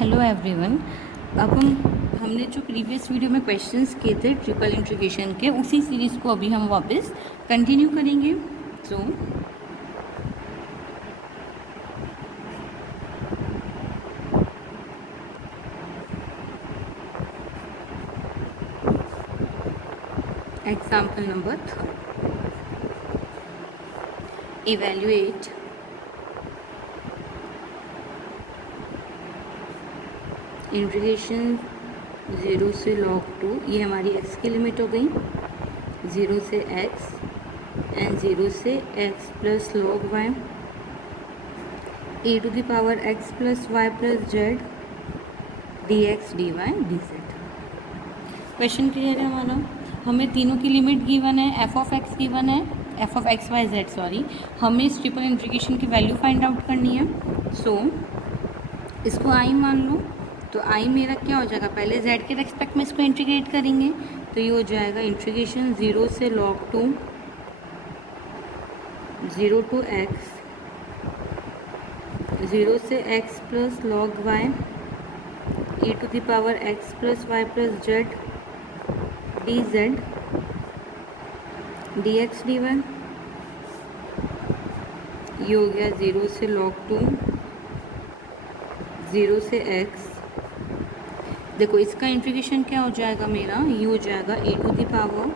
Hello everyone. अब हमने जो प्रीवियस वीडियो में क्वेश्चंस किए थे ट्रिपल इंटीग्रेशन के, उसी सीरीज़ को अभी हम वापस कंटिन्यू करेंगे। So example number 3, evaluate integration 0 से log 2, ये हमारी x की लिमिट हो गई, 0 से x एंड 0 से x plus log y e to the power x plus y plus z dx dy dz। Question clear है हमारा। हमें तीनों की लिमिट गिवन है, एफ ऑफ एक्स गिवन है, F of X Y Z sorry. हमें इस ट्रिपल इंटीग्रेशन की वैल्यू फाइंड आउट करनी है। सो इसको आई मान लो, तो आई मेरा क्या हो जाएगा, पहले जेड के रेस्पेक्ट में इसको इंटीग्रेट करेंगे, तो ये हो जाएगा इंटीग्रेशन 0 से log 2 0 टू एक्स 0 से x plus log y e to the power x plus Y plus Z dz dx dy। ये हो गया 0 से log 2 0 से x। देखो इसका इंटीग्रेशन क्या हो जाएगा मेरा, ये हो जाएगा e to the power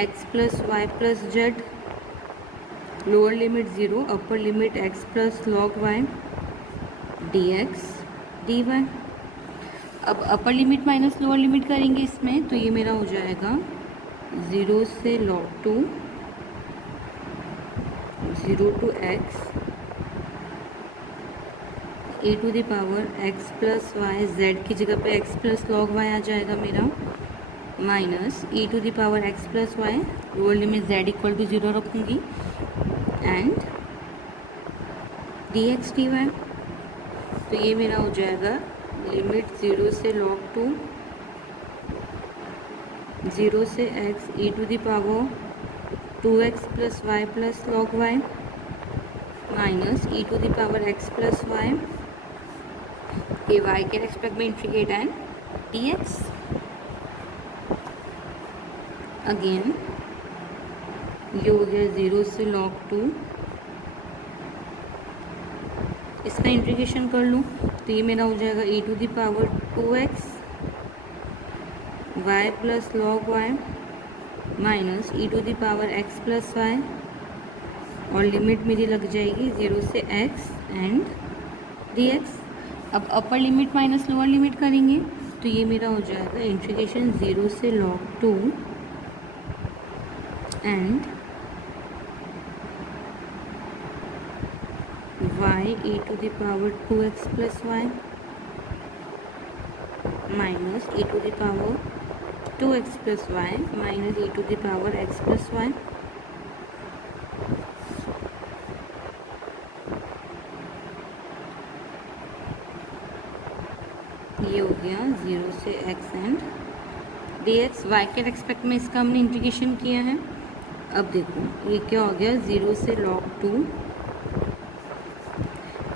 x plus Y plus Z, lower limit 0 upper limit x plus log y dx dy। अब upper limit minus lower limit करेंगे इसमें, तो ये मेरा हो जाएगा 0 से log 2 0 to x e to the power x plus Y, Z की जगह पे x प्लस log y आ जाएगा मेरा, minus e to the power x plus Y, lower limit z equal to 0 रखूँगी, एंड dx dy। तो ये मेरा हो जाएगा लिमिट 0 से log 2 0 से x e to the power 2x plus Y plus log y minus e to the power x plus Y, ये y के रेस्पेक्ट में इंटीग्रेट एंड dx। अगेन ये हो गया 0 से log 2, इसका इंटीग्रेशन कर लूँ तो ये मेरा हो जाएगा e to the power 2x y plus log y minus e to the power x plus Y, और लिमिट मेरी लग जाएगी 0 से x एंड dx। अब upper limit minus lower limit करेंगे, तो ये मेरा हो जाएगा इंटीग्रेशन 0 से log 2 and y e to the power 2x plus Y minus e to the power 2x plus Y minus e to the power x plus Y. ये हो गया 0 से x एंड dx, y के respect में इसका हमने integration किया है। अब देखो ये क्या हो गया, 0 से log 2,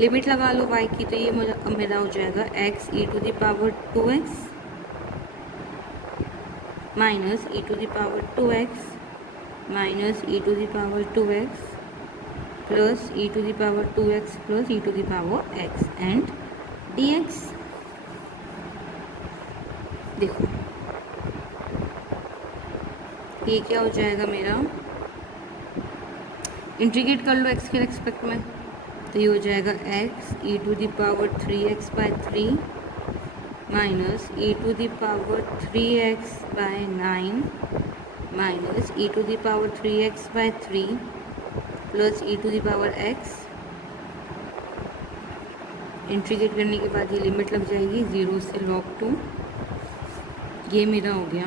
लिमिट लगा लो y की, तो ये मेरा हो जाएगा x e to the power 2x minus e to the power 2x minus e to the power 2x plus e to the power 2x plus e to the power x and dx। देखो ये क्या हो जाएगा मेरा, integrate कर लो x के respect में, तो ये हो जाएगा x e to the power 3x by 3 minus e to the power 3x by 9 minus e to the power 3x by 3 plus e to the power x। Integrate करने के बाद ये लिमिट लग जाएगी 0 से log 2, ये मेरा हो गया।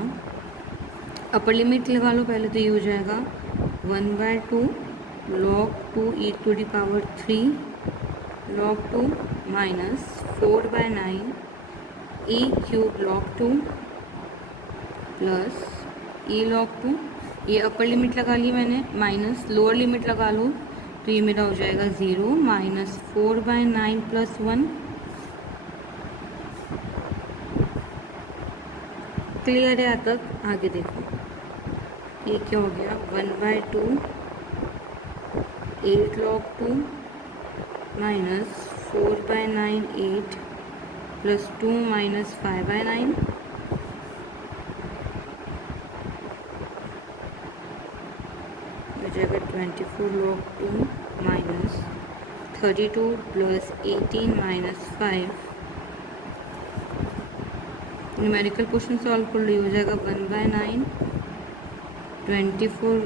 अपर लिमिट लगा लो पहले, तो ये हो जाएगा 1/2 log 2 e to the power 3 log 2 minus 4/9 e cube log 2 plus e log 2। ये अपर लिमिट लगा ली मैंने, माइनस लोअर लिमिट लगा लो, तो ये मेरा हो जाएगा 0 माइनस 4/9 प्लस 1 क्लियर है यहाँ तक? आगे देखो, ये क्या हो गया, 1/2 8 log 2 माइनस 4/9 8 प्लस 2 माइनस 5/9 हो जाएगा 24 log 2 minus 32 plus 18 minus 5। Numerical question solve कर लो, हो जाएगा 1/9 24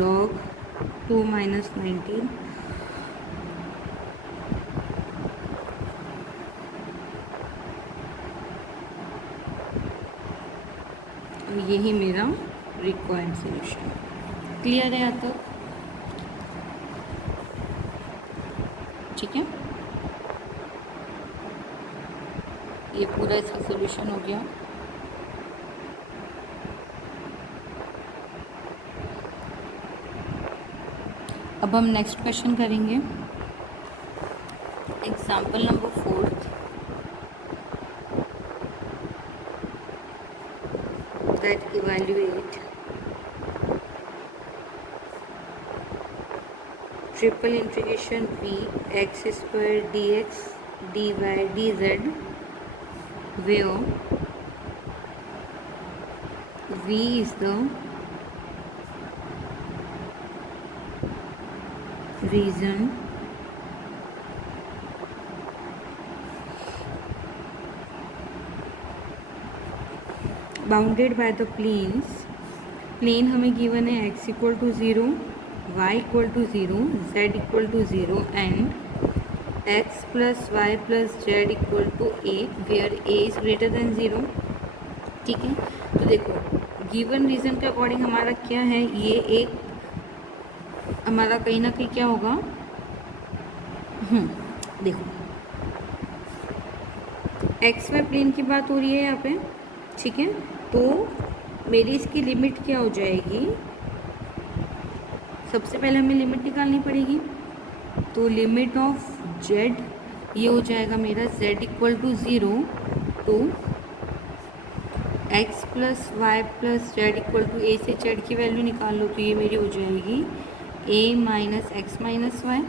log 2 माइनस 19। यही मेरा रिक्वायर्ड सॉल्यूशन। क्लियर है यहाँ तक? ठीक है, ये पूरा इसका सॉल्यूशन हो गया। अब हम नेक्स्ट क्वेश्चन करेंगे, example number 4। that evaluate triple integration v x square dx dy dz where v is the region bounded by the planes. Plane हमें गिवन है x equal to 0, y equal to 0, z equal to 0 and x plus Y plus Z equal to a where a is greater than 0। ठीक है, तो देखो given reason के according हमारा क्या है, ये एक हमारा कहीं ना कहीं क्या होगा, देखो एक्स वाई प्लेन की बात हो रही है यहाँ पे। ठीक है, तो मेरी इसकी लिमिट क्या हो जाएगी, सबसे पहले हमें लिमिट निकालनी पड़ेगी। तो लिमिट ऑफ जेड ये हो जाएगा मेरा Z equal to 0 to X plus Y plus Z equal to A से जेड की वैल्यू निकाल लो, तो ये मेरी हो जाएगी ए माइनस एक्स माइनस वाई।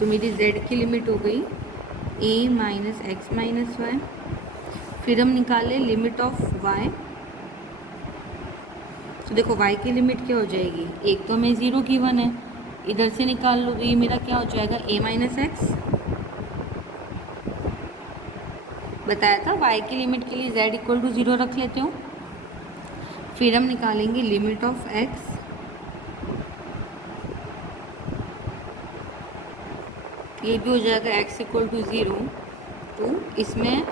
तो मेरी जेड की लिमिट हो गई ए माइनस एक्स माइनस वाई। फिर हम निकालें लिमिट ऑफ y। तो देखो y की लिमिट क्या हो जाएगी, एक तो हमें 0 गिवन है, इधर से निकाल लो तो ये मेरा क्या हो जाएगा a माइनस एक्स। बताया था y की लिमिट के लिए z इक्वल टू 0 रख लेते हो। फिर हम निकालेंगे लिमिट ऑफ x, ये भी हो जाएगा x इक्वल टू 0, तो इसमें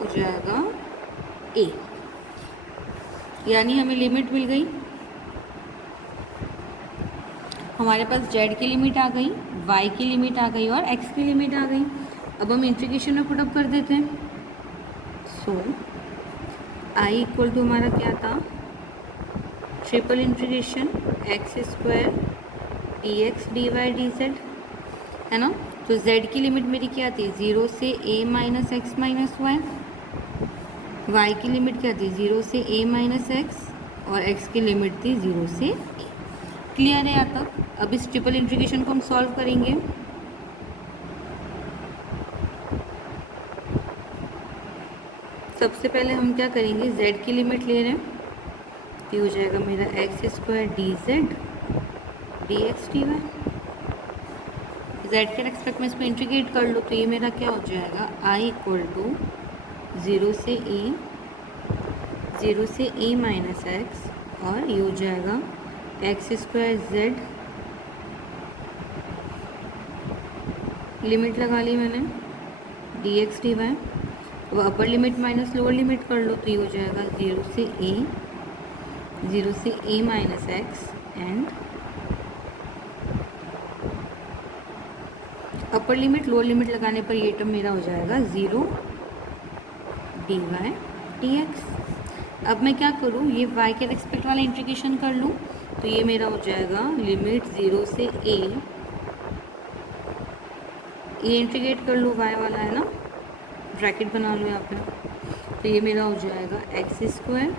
हो जाएगा a, यानी हमें लिमिट मिल गई। हमारे पास z की लिमिट आ गई, y की लिमिट आ गई और x की लिमिट आ गई। अब हम इंटीग्रेशन में पुटअप कर देते हैं। सो i इक्वल टू हमारा क्या था, triple integration x square D x D y d z, है ना। तो z की लिमिट मेरी क्या थी, 0 से a minus x minus y. y की लिमिट क्या थी, 0 से a माइनस एक्स, और x की लिमिट थी 0 से a। क्लियर है यहाँ तक? अब इस ट्रिपल इंटीग्रेशन को हम सॉल्व करेंगे। सबसे पहले हम क्या करेंगे, z की लिमिट ले रहे हैं, ये हो जाएगा मेरा x square d z d x D y. Z के रेस्पेक्ट में इसमें इंटीग्रेट कर लो तो ये मेरा क्या हो जाएगा, i इक्वल टू 0 से a माइनस एक्स, और ये हो जाएगा एक्स स्क्वायर जेड, लिमिट लगा ली मैंने डी एक्स डी वाई। अब upper limit minus lower limit कर लो तो ये हो जाएगा 0 से a minus X and upper limit lower limit लगाने पर ये टर्म मेरा हो जाएगा 0 डी वाई डी एक्स। अब मैं क्या करूँ, ये y के रेस्पेक्ट वाला इंटीग्रेशन कर लूँ तो ये मेरा हो जाएगा लिमिट 0 से a ये इंटीग्रेट कर लो, y वाला है ना, ब्रैकेट बना लो यहाँ पे, तो ये मेरा हो जाएगा x square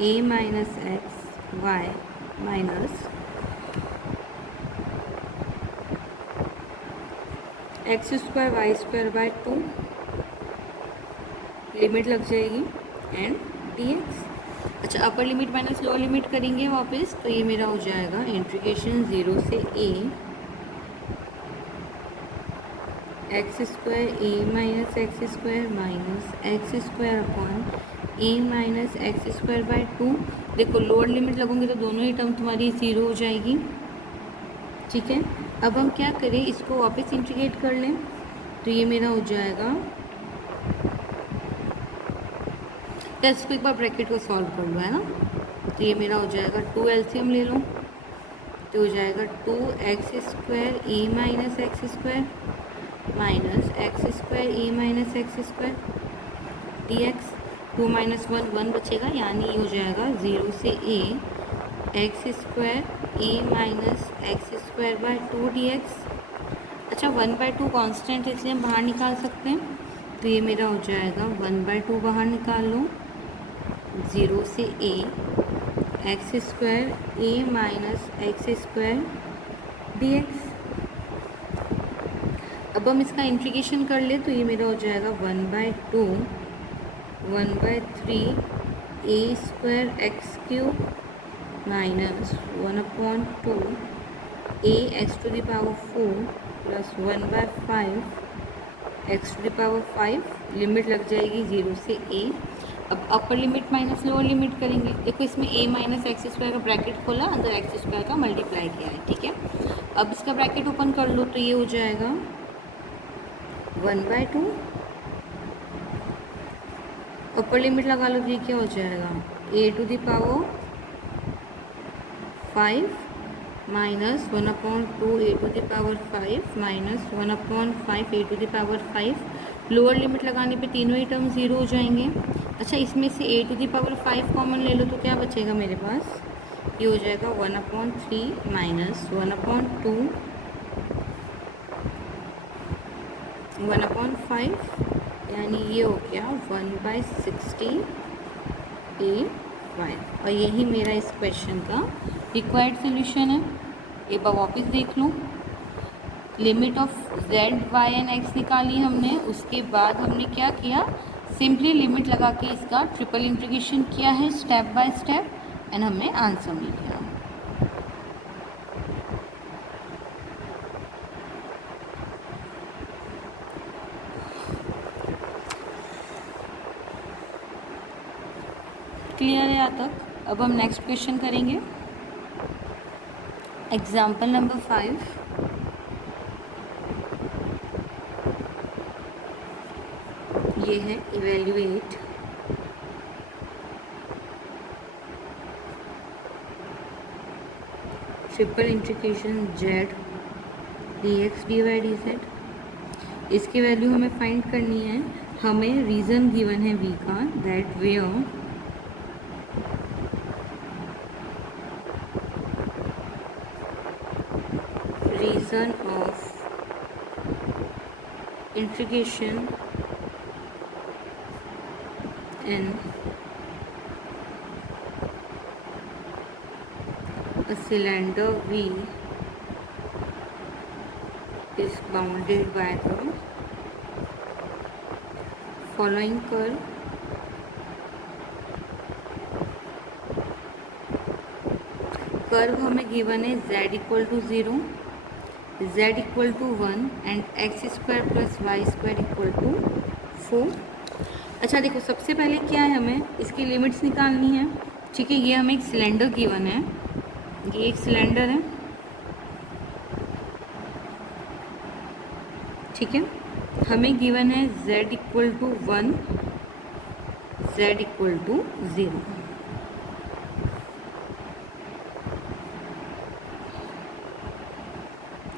a minus x y minus x square y square by 2, limit लग जाएगी एंड dx। अच्छा, upper limit minus lower limit करेंगे वापस, तो ये मेरा हो जाएगा इंटीग्रेशन 0 से a x square a minus x square minus x square upon a minus x square by 2। देखो लोअर लिमिट लगोगे तो दोनों ही टर्म तुम्हारी 0 हो जाएगी। ठीक है, अब हम क्या करें, इसको वापस इंटीग्रेट कर लें, तो ये मेरा हो जाएगा, या इसको एक बार ब्रैकेट को सॉल्व कर लो, है ना, तो ये मेरा हो जाएगा 2 एलसीएम ले लो, तो हो जाएगा 2x square A minus x square minus x square A minus x square D X. 2 minus 1 1 बचेगा, यानी ये हो जाएगा 0 से a x square A minus x square by 2 D x. अच्छा, 1/2 कॉन्स्टेंट है इसलिए हम बाहर निकाल सकते हैं, तो ये मेरा हो जाएगा 1/2 बाहर निकाल लो, 0 से a x square A minus x square D x. अब हम इसका इंटीग्रेशन कर ले, तो ये मेरा हो जाएगा 1/2 1/3 A square X cube minus 1/2 A X to the power 4 plus 1/5 X to the power 5, limit लग जाएगी 0 से a। अब upper limit minus lower limit करेंगे। देखो इसमें a माइनस एक्स स्क्वायर का ब्रैकेट खोला, अंदर एक्स स्क्वायर का मल्टीप्लाई किया है। ठीक है, अब इसका ब्रैकेट ओपन कर लो, तो ये हो जाएगा 1/2, अपर लिमिट लगा लो, ये क्या हो जाएगा a to the power 5 minus 1/2 a to the power 5 minus 1/5 a to the power 5। Lower limit लगाने पे तीनों ही टर्म 0 हो जाएंगे। अच्छा, इसमें से a to the power 5 common ले लो, तो क्या बचेगा मेरे पास, ये हो जाएगा 1/3 माइनस 1/2 1/5, यानी ये हो गया 1/60 a/5। और यही मेरा इस क्वेश्चन का रिक्वायर्ड सोल्यूशन है। एक बार वापस देख लो, limit of z y and x निकाली हमने, उसके बाद हमने क्या किया, सिंपली लिमिट लगा के इसका ट्रिपल इंटीग्रेशन किया है स्टेप बाय स्टेप, एंड हमने आंसर मिल गया। क्लियर है यहाँ तक? अब हम नेक्स्ट क्वेश्चन करेंगे, एग्जाम्पल नंबर 5। ये है evaluate triple integration z dx dy dz। इसकी वैल्यू हमें फाइंड करनी है। हमें रीज़न गिवन है v का, that where region of integration in a cylinder V is bounded by the following curve। Curve हमें गिवन है z equal to 0, z equal to 1 and x square plus y square equal to 4। अच्छा देखो, सबसे पहले क्या है, हमें इसकी लिमिट्स निकालनी है। ठीक है, ये हमें एक सिलेंडर गिवन है, ये एक सिलेंडर है। ठीक है, हमें गिवन है z equal to 1, z equal to 0।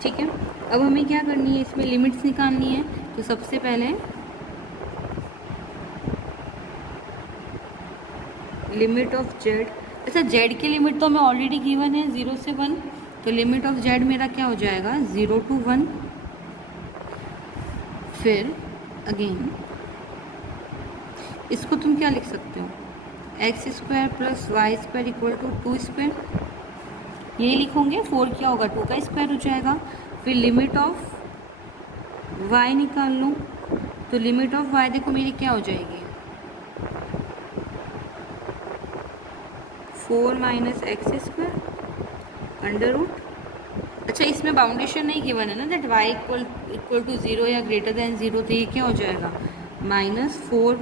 ठीक है, अब हमें क्या करनी है, इसमें लिमिट्स निकालनी है। तो सबसे पहले लिमिट ऑफ z, अच्छा z की लिमिट तो हमें ऑलरेडी गिवन है 0 से 1, तो लिमिट ऑफ जेड मेरा क्या हो जाएगा 0 to 1। फिर अगेन इसको तुम क्या लिख सकते हो, x square plus y square equal to 2 square, ये लिखोगे। 4 क्या होगा 2 का स्क्वायर हो जाएगा। फिर लिमिट ऑफ y निकाल लो, तो लिमिट ऑफ y देखो मेरी क्या हो जाएगी 4 minus x square under root. अच्छा इसमें बाउंडेशन नहीं गिवन है ना, दैट y इक्वल टू 0 या ग्रेटर देन 0, तो ये क्या हो जाएगा -4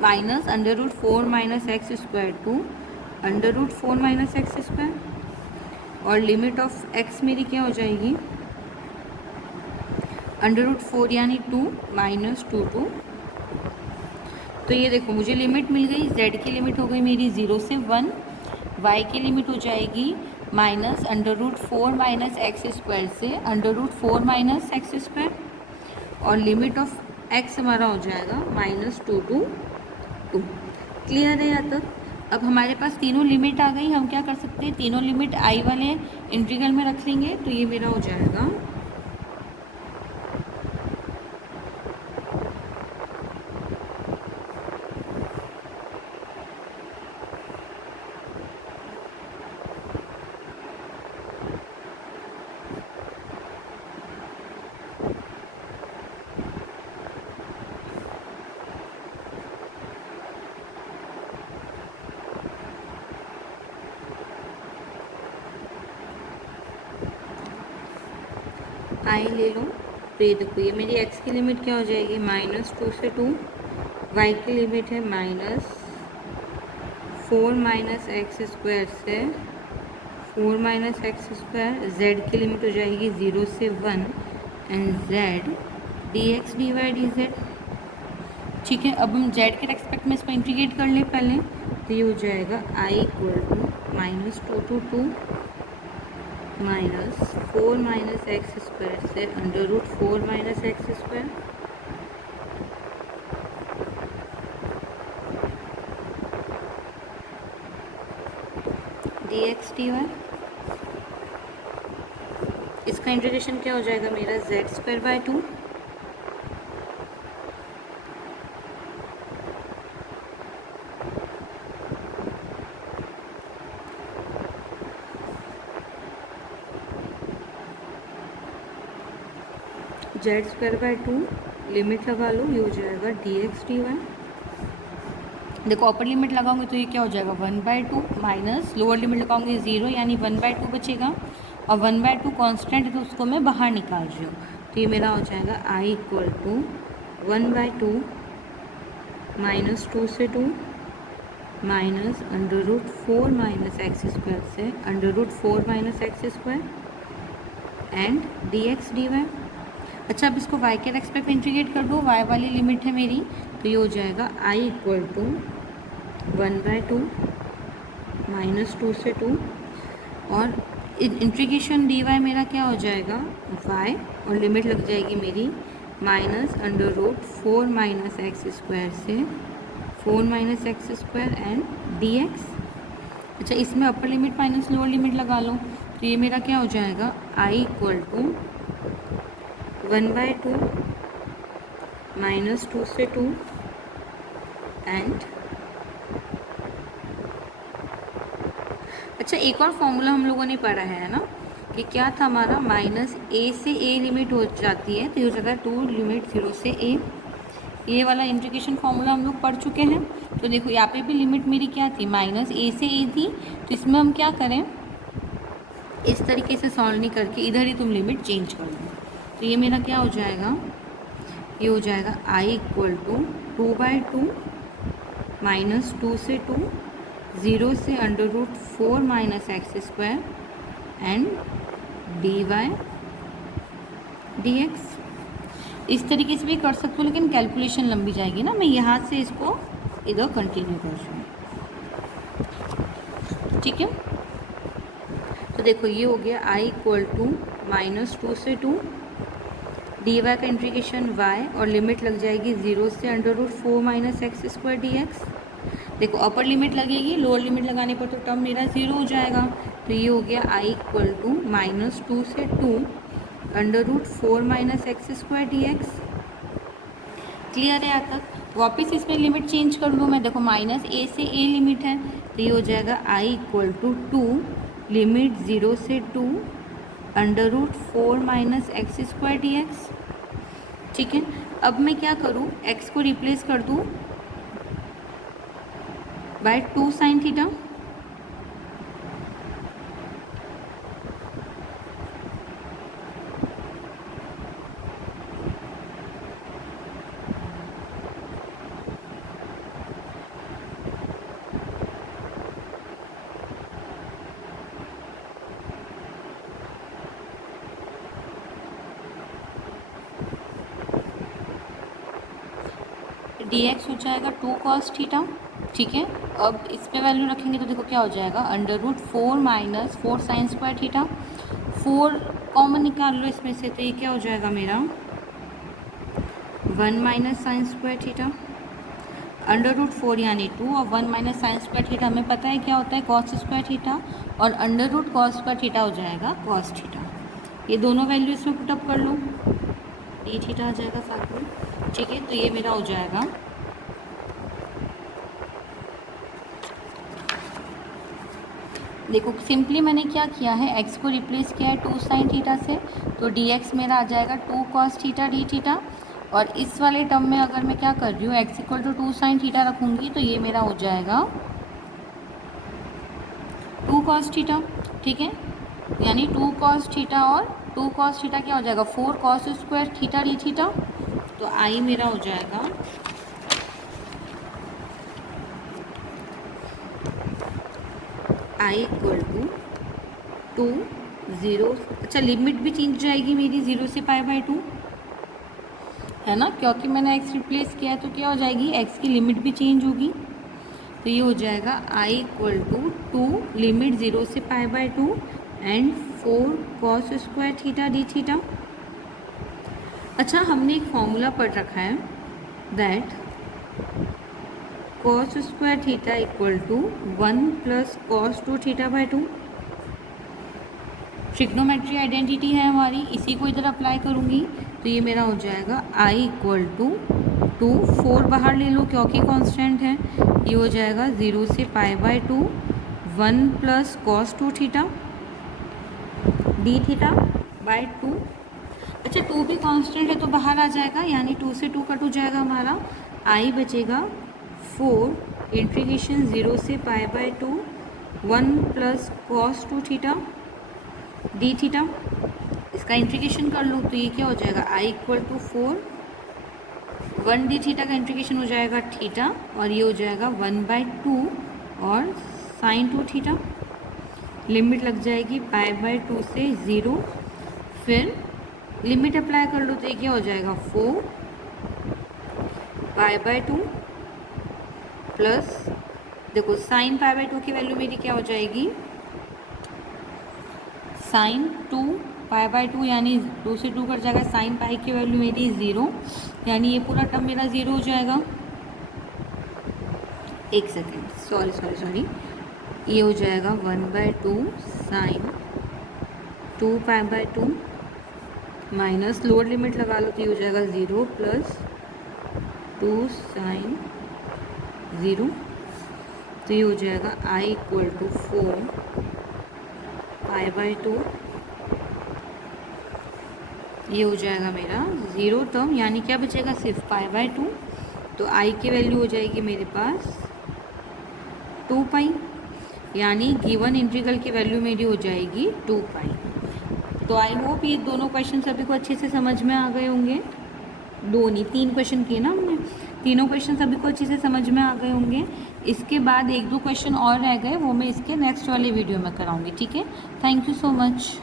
minus under root 4 minus x square to under root 4 minus x square. और लिमिट ऑफ x मेरी क्या हो जाएगी अंडर रूट 4 यानी 2 माइनस 2 2। तो ये देखो मुझे लिमिट मिल गई, z की लिमिट हो गई मेरी 0 से 1, y की लिमिट हो जाएगी minus under root 4 minus x square से under root 4 minus x square. और लिमिट ऑफ x हमारा हो जाएगा -2 to 2। क्लियर है यहाँ तक? अब हमारे पास तीनों लिमिट आ गई, हम क्या कर सकते हैं तीनों लिमिट i वाले इंटीग्रल में रख लेंगे। तो ये मेरा हो जाएगा आई ले लो। तो ये देखो ये मेरी x की लिमिट क्या हो जाएगी -2 से 2, y की लिमिट है -4 माइनस एक्स स्क्वायर से 4 माइनस एक्स स्क्वायर। z की लिमिट हो जाएगी 0 से 1 and z dx dy dz। ठीक है, अब हम z के रेस्पेक्ट में इसको इंटीग्रेट कर लें पहले। तो ये हो जाएगा i equal to -2 to 2 minus 4 minus x square से under root 4 minus x square. dx dy, इसका इंटीग्रेशन क्या हो जाएगा मेरा z²/2 z²/2 लिमिट लगा लो, ये हो जाएगा dx dy। देखो अपर लिमिट लगाऊंगी तो ये क्या हो जाएगा 1/2 माइनस लोअर लिमिट लगाऊंगी 0 यानी 1/2 बचेगा। और 1/2 कांस्टेंट है तो उसको मैं बाहर निकाल रही हूँ। तो ये मेरा हो जाएगा i इक्वल टू 1/2 -2 से 2 minus under root 4 minus x square से under root 4 minus x square and dx dy। अच्छा अब इसको y के रेस्पेक्ट में इंटीग्रेट कर दो, y वाली लिमिट है मेरी। तो ये हो जाएगा i इक्वल टू 1/2 -2 से 2 और इंटीग्रेशन dy मेरा क्या हो जाएगा y और लिमिट लग जाएगी मेरी minus under root 4 minus x square से 4 minus x square and dx। अच्छा इसमें upper limit minus lower limit लगा लो। तो ये मेरा क्या हो जाएगा i इक्वल टू 1/2 -2 से 2 एंड अच्छा एक और फॉर्मूला हम लोगों ने पढ़ा है ना कि क्या था हमारा -a से a लिमिट हो जाती है तो ये हो जाता है 2 लिमिट 0 से a। ये वाला इंटीग्रेशन फॉर्मूला हम लोग पढ़ चुके हैं। तो देखो यहाँ पे भी लिमिट मेरी क्या थी -a से a थी। तो इसमें हम क्या करें इस तरीके से सॉल्व नहीं करके इधर ही तुम लिमिट चेंज कर दो। तो ये मेरा क्या हो जाएगा ये हो जाएगा i इक्वल टू 2/2 -2 से 2 0 से under root 4 minus x square and dy dx। इस तरीके से भी कर सकते हो लेकिन कैलकुलेशन लंबी जाएगी ना, मैं यहाँ से इसको इधर कंटिन्यू कर रही हूँ। ठीक है, तो देखो ये हो गया i इक्वल टू -2 से 2 dy का इंटीग्रेशन y और लिमिट लग जाएगी 0 से under root 4 minus x square dx। देखो अपर लिमिट लगेगी, लोअर लिमिट लगाने पर तो टर्म मेरा 0 हो जाएगा। तो ये हो गया आई इक्वल टू -2 से 2 √4 - x² dx। क्लियर है यहाँ तक? वापस इसमें लिमिट चेंज कर लूँ मैं, देखो -a से a लिमिट है, तो ये हो जाएगा आई इक्वल टू 2 लिमिट 0 से 2 √4 - x² dx। ठीक है, अब मैं क्या करूँ, x को रिप्लेस कर दूँ बाय 2 sin थीटा। dx हो जाएगा 2 cos थीटा। ठीक है, अब इस पे वैल्यू रखेंगे तो देखो क्या हो जाएगा, √4 - 4 sin² थीटा। 4 कॉमन निकाल लो इसमें से, तो ये क्या हो जाएगा मेरा 1 - sin² थीटा। √4 यानी 2 और 1 - sin² थीटा हमें पता है क्या होता है, cos² थीटा, और √cos² थीटा हो जाएगा cos थीटा। ये दोनों वैल्यू इसमें पुटअप कर लो, d थीटा आ जाएगा साथ में। ठीक है, तो ये मेरा हो जाएगा देखो सिंपली मैंने क्या किया है, x को रिप्लेस किया है 2 sin थीटा से, तो dx मेरा आ जाएगा 2 cos थीटा d थीटा। और इस वाले टर्म में अगर मैं क्या कर रही हूँ, x equal to 2 sin theta रखूँगी तो ये मेरा हो जाएगा 2 cos थीटा। ठीक है, यानी 2 cos थीटा और 2 cos थीटा क्या हो जाएगा 4 cos² थीटा d थीटा। तो आई मेरा हो जाएगा आई इक्वल टू 0। अच्छा, लिमिट भी चेंज जाएगी मेरी 0 से π/2 है ना, क्योंकि मैंने x रिप्लेस किया है, तो क्या हो जाएगी x की लिमिट भी चेंज होगी। तो ये हो जाएगा आई इक्वल टू 2 लिमिट 0 से π/2 and 4 cos² theta d theta. अच्छा, हमने एक फॉर्मूला पढ़ रखा है that cos² theta equal to 1 + cos² θ/2। Trigonometry identity है हमारी, इसी को इधर अप्लाई करूँगी तो ये मेरा हो जाएगा आई इक्वल टू 2, 4 बाहर ले लो क्योंकि कांस्टेंट है, ये हो जाएगा 0 से π/2 1 + cos² थीटा d θ/2। अच्छा, 2 भी कांस्टेंट है तो बाहर आ जाएगा, यानी 2 से 2 कट हो जाएगा हमारा, आई बचेगा 4 इंटीग्रेशन 0 से π/2 1 + cos² थीटा d थीटा। इसका इंटीग्रेशन कर लो तो ये क्या हो जाएगा I equal to 4 1 d theta का इंटीग्रेशन हो जाएगा थीटा, और ये हो जाएगा 1/2 और sin 2 थीटा। लिमिट लग जाएगी π/2 से 0, फिर लिमिट अप्लाई कर लो तो ये क्या हो जाएगा 4 π/2 प्लस, देखो sin π/2 की वैल्यू मेरी क्या हो जाएगी sin 2 π/2, यानी 2 से 2 कट जाएगा, sin पाई की वैल्यू मेरी 0, यानी ये पूरा टर्म मेरा 0 हो जाएगा। एक सेकेंड, सॉरी, ये हो जाएगा 1/2 sin 2 π/2 माइनस लोअर लिमिट लगा लो तो ये हो जाएगा 0 + 2 sin 0। तो ये हो जाएगा आई इक्वल टू 4 π/2, ये हो जाएगा मेरा 0 टर्म, यानी क्या बचेगा सिर्फ π/2। तो आई की वैल्यू हो जाएगी मेरे पास 2π, यानी गिवन इंटीग्रल की वैल्यू मेरी हो जाएगी 2π। तो आई होप ये दोनों क्वेश्चन सभी को अच्छे से समझ में आ गए होंगे। 3 क्वेश्चन किए ना हमने, तीनों क्वेश्चन सभी को अच्छे से समझ में आ गए होंगे। इसके बाद 1-2 क्वेश्चन और रह गए, वो मैं इसके नेक्स्ट वाले वीडियो में कराऊंगी। ठीक है, थैंक यू सो मच।